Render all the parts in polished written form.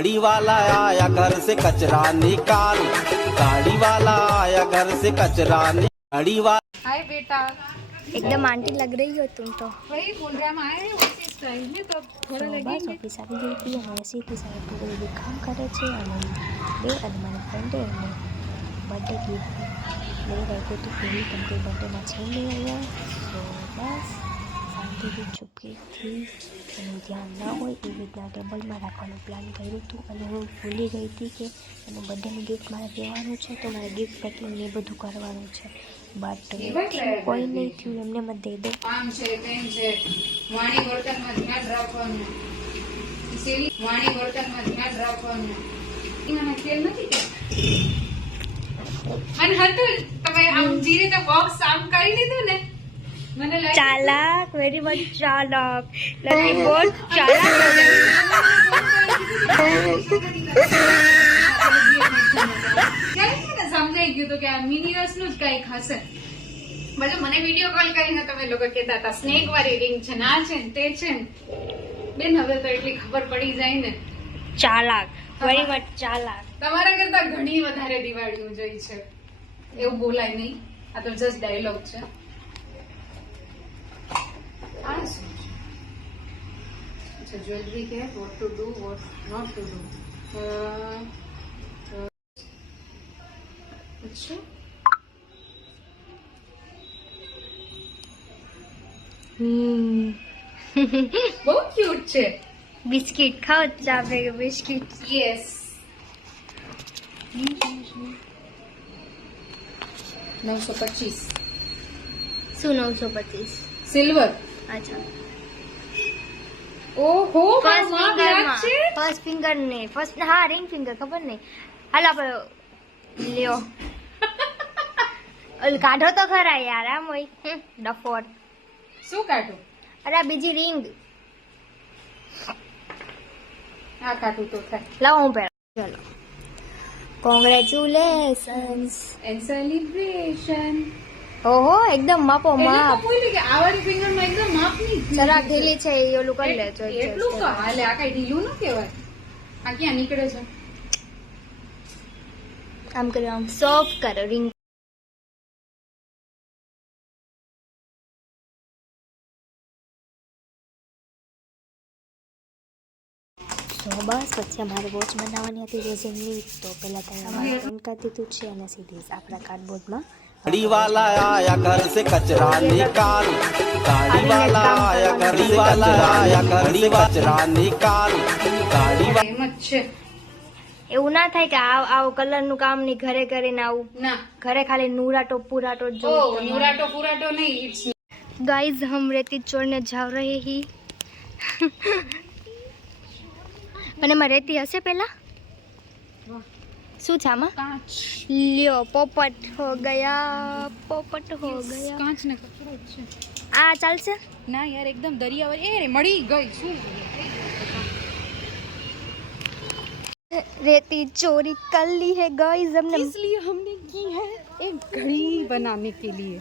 गाड़ी वाला आया घर से कचरा निकाल, गाड़ी वाला आया घर से कचरा गाड़ी वाला। हाय बेटा, एकदम आंटी लग रही हो तुम तो। वही बोल रहा हम आए उसी स्टाइल में तो थोड़ा लगेंगे। ऑफिस આવી ગઈ હતી અને સીધી સાહેબ બધું કામ કરે છે અને બે અને મારા ફ્રેન્ડે એને બર્થડે ગિફ્ટ લઈ રાખ્યું હતું પહેલી પણ તે બર્થડેમાં છે નહીં આવ્યા. સો બસ શાંતિથી ચૂપકીથી એનું ધ્યાન ના હોય એવી રીતના ટેબલમાં રાખવાનું પ્લાન કર્યું હતું અને હું ભૂલી ગઈ હતી કે એનું બર્થડેનું ગિફ્ટ મારે દેવાનું છે તો મારે ગિફ્ટ પેકિંગ એ બધું કરવાનું છે. બટ કોઈ નહીં થયું, એમને મત દઈ દો. આમ છે તેમ છે, વાણી વર્તનમાં ધ્યાન રાખવાનું, વાણી વર્તનમાં ધ્યાન રાખવાનું. એમાં ખેલ નથી કે અને હતું તમે આમ જે રીતે બોક્સ આમ કરી લીધું ને મને લાગે ચાલાક, વેરી મચ ચાલાક, લકી બોલ સમજાઈ ગયું તો કે આ મિનિરસ નું જ કઈક હશે. બધું મને વિડીયો કોલ કરીને તમે લોકો કહેતા હતા સ્નેક વાળી રિંગ છે ને આ છે ને તે છે ને. બેન હવે તો એટલી ખબર પડી જાય ને. ચાલાક, વેરી મચ ચાલાક. તમારા કરતા ઘણી વધારે દિવાળી ઉજવી છે એવું બોલાય નહીં. આ તો જસ્ટ ડાયલોગ છે. આ શું છે? અચ્છા, જ્વેલરી કે what to do what not to do. અચ્છા, બહુ ક્યુટ છે. બિસ્કિટ ખાઓ ચા ભેગા બિસ્કિટ. યસ. 925 શું 925? સિલ્વર. અચ્છા, ઓહો ફર્સ્ટ માં ફિંગર બ્લેક માં, છે. ફર્સ્ટ ફિંગર ને ફર્સ્ટ, હા રિંગ ફિંગર ખબર નહીં. હાલ આપણે લ્યો ઓલ કાઢો તો ખરા યાર. આમ હોય ડફોર. શું કાઢું? અરે આ બીજી રિંગ આ કાઢું તો થાય. લાવો હું પહેરા. ચલો, કોંગ્રેચ્યુલેશન્સ. And celebration. ઓહો એકદમ માપો એને તો માપ. બોલી કે આવાળી ફિંગર માં એકદમ માપ નહીં. જરાક ઢીલી છે એ ઓલું કરી લેજો. એટલું તો હાલે. આ કઈ ઢીલું ન કહેવાય. આ ક્યાં નીકળે છે? આમ કર્યો, આમ સોફ્ટ કરો રિંગ. તો બસ પછી અમારે વોચ બનાવવાની હતી રેઝિનની. તો પહેલાં તો અમારે પેન્ટ કરી દીધું છે અને સીધી જ આપણા કાર્ડબોર્ડમાં. गाड़ी वाला आया घर से कचरा निकाल, गाड़ी वाला आया गाड़ी वाला आया घर से कचरा निकाल, गाड़ी એમ જ છે. એવું ના થાય કે આવું કલરનું કામ નહીં ઘરે કરીને આવું. ના, ઘરે ખાલી નુરાટો પુરાટો જ ઓ જોવું. નુરાટો પુરાટો નહીં. ઇટ્સ गाइस हम रेती चोरने जा रहे ही. અને એમાં રેતી હશે પહેલા. શું છે આમાં? કાચ. લ્યો પોપટ હો ગયા, પોપટ હો ગયા. કાચ ને કચરો જ છે. આ ચાલશે? ના યાર, એકદમ દરિયાવાળી. એ રે મળી ગઈ. શું रेती चोरी कर ली है गाइस हमने. इसलिए हमने की है एक घड़ी बनाने के लिए.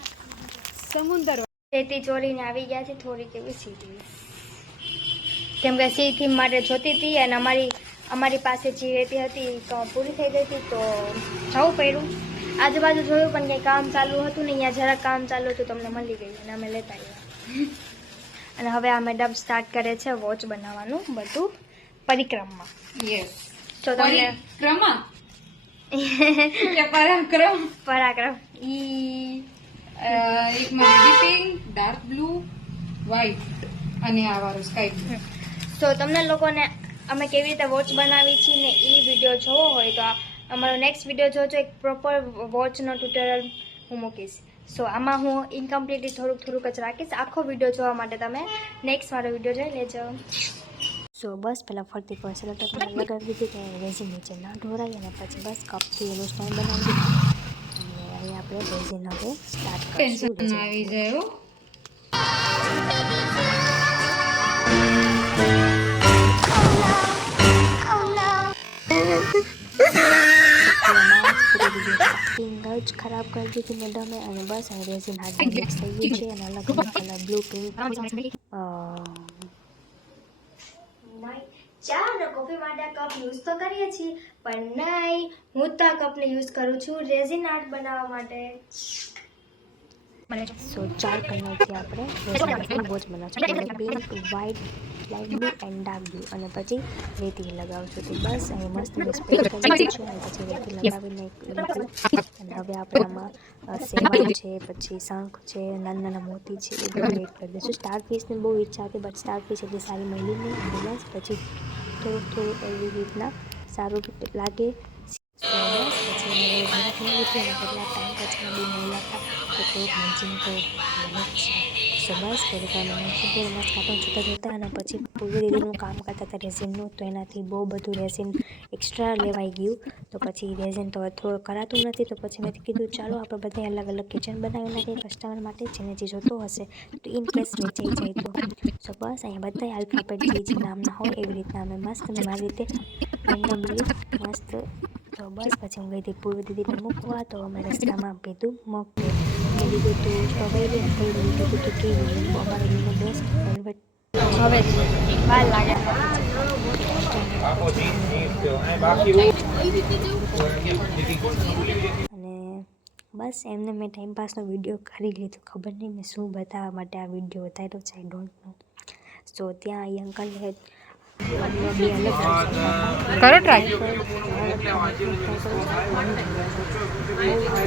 समुंदर. રેતી ચોરીને આવી ગયા છે થોડીક એવી સીધી, કેમ કે સી થીમ માટે જોતી હતી અને અમારી પાસે જે રેતી હતી તો પૂરી થઈ ગઈ હતી તો જવું પડ્યું. આજુબાજુ જોયું પણ કંઈ કામ ચાલુ હતું ને અહીંયા જરાક કામ ચાલુ હતું તમને મળી ગયું અને અમે લેતા આવ્યા. અને હવે આ મેડમ સ્ટાર્ટ કરે છે વોચ બનાવવાનું બધું પરિક્રમમાં. યસ. તો તમને ક્રમા કે પરાક્રમ. પરાક્રમ ઈ એક માં પિંક, ડાર્ક બ્લુ, વ્હાઈટ અને આ વાળો સ્કાય બ્લુ. તો તમને લોકોને અમે કેવી રીતે વોચ બનાવી છીએ ને એ વિડીયો જોવો હોય તો અમારો નેક્સ્ટ વિડીયો જોજો. એક પ્રોપર વોચનો ટ્યુટોરિયલ હું મૂકીશ. સો આમાં હું ઇનકમ્પ્લીટલી થોડુંક જ રાખીશ. આખો વિડીયો જોવા માટે તમે નેક્સ્ટ મારો વિડીયો જોઈ લેજો. સો બસ પહેલાં ફરતી પર સેલોટેપ લગાવી દીધી કે રેઝિન નીચે ના ઢોરાય અને પછી બસ કપથી એનું સ્ટેન્ડ બનાવી દીધું. અને અહીં આપણે રેઝિન હવે સ્ટાર્ટ કરીશું. ટેન્શન આવી જાય હો. જ ખરાબ કરી દીધી મેડમે અને બસ અહીં રેઝિન હાથ મિક્સ થઈ ગયું છે અને અલગ અલગ કલર બ્લુ પિંક. ચા ન કોફી માટે આ કપ યુઝ તો કરીએ છીએ, પણ નહીં, હું તો આ કપને યુઝ કરું છું રેઝિન આર્ટ બનાવવા માટે. સો 4 કલર છે આપણે રેઝિન વોચ બનાવશું. એટલે pink, white, light blue and dark blue, અને પછી રેતી લગાવશું. તો બસ અહીં મસ્ત સ્પ્રે કરી દઈશું અને પછી રેતી લગાવીને અને હવે આપણે આમાં સેવાઈ છે, પછી શંખ છે, નાના નાના મોતી છે, એ બધું એડ કરી દઈશું. સ્ટાર ફિશની બહુ ઈચ્છા હતી, બટ સ્ટાર ફિશ એટલી સારી મળી નહીં. અને બસ પછી થોડુંક એવી રીતના સારું લાગે. સો બસ પછી જરાક નહીં લીધું અને કેટલા ટાઈમ પછી બી મહિલા હતા તો થોડુંક મંચિંગ તો બને જ છે. સો બસ થોડીક વાર મંચિંગ થોડું મસ્ત કાપણ જોતા અને પછી પૂરી દીદીનું કામ કરતા હતા રેઝિનનું, તો એનાથી બહુ બધું રેઝિન એક્સ્ટ્રા લેવાઈ ગયું. તો પછી રેઝિન તો થોડું કરાતું નથી, તો પછી મેં કીધું ચાલો આપણે બધા અલગ અલગ કિચન બનાવી નાખીએ કસ્ટમર માટે, જેને જે જોતો હશે તો ઇન કેસ વેચાઈ જાય તો. સો બસ અહીંયા બધા આલ્ફાબેટ જે નામના હોય એવી રીતના અમે મસ્ત મારી રીતે રેન્ડમલી મસ્ત. તો બસ પછી હું ગઈ હતી પૂર્વ દીદીને મૂકવા, તો અમે રસ્તામાં ભેદું મૂક્યું. મેં લીધું હતું સ્ટ્રોબેરી અને પૂર્વ દીદી લીધું હતું કેવી. અમારે લીધું બેસ્ટ ફેવરેટ. હવે વાર લાગે અને બસ એમને મેં ટાઈમપાસનો વિડીયો કરી લીધો. ખબર નહીં મેં શું બતાવવા માટે આ વિડીયો ઉતાર્યો છે, આઈ ડોન્ટ નો. સો ત્યાં એ અંકલ બે અલગ કરો ટ્રાય.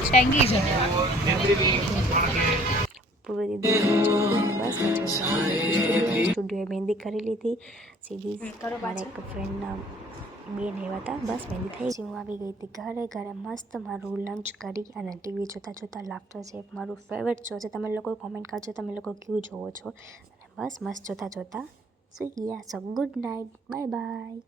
ટેંગી છે. પૂર્વ દીદી બસ સ્ટુડિયોએ મહેંદી કરી લીધી સીધી. મારા એક ફ્રેન્ડના બેન આવ્યા હતા, બસ મહેંદી થઈ ગઈ. હું આવી ગઈ હતી ઘરે મસ્ત મારું લંચ કરી અને ટીવી જોતાં લાફ્ટર શેફ મારું ફેવરેટ શો છે. તમે લોકો કોમેન્ટ કરજો તમે લોકો ક્યું જોવો છો, અને બસ મસ્ત જોતાં so yeah so good night, bye by.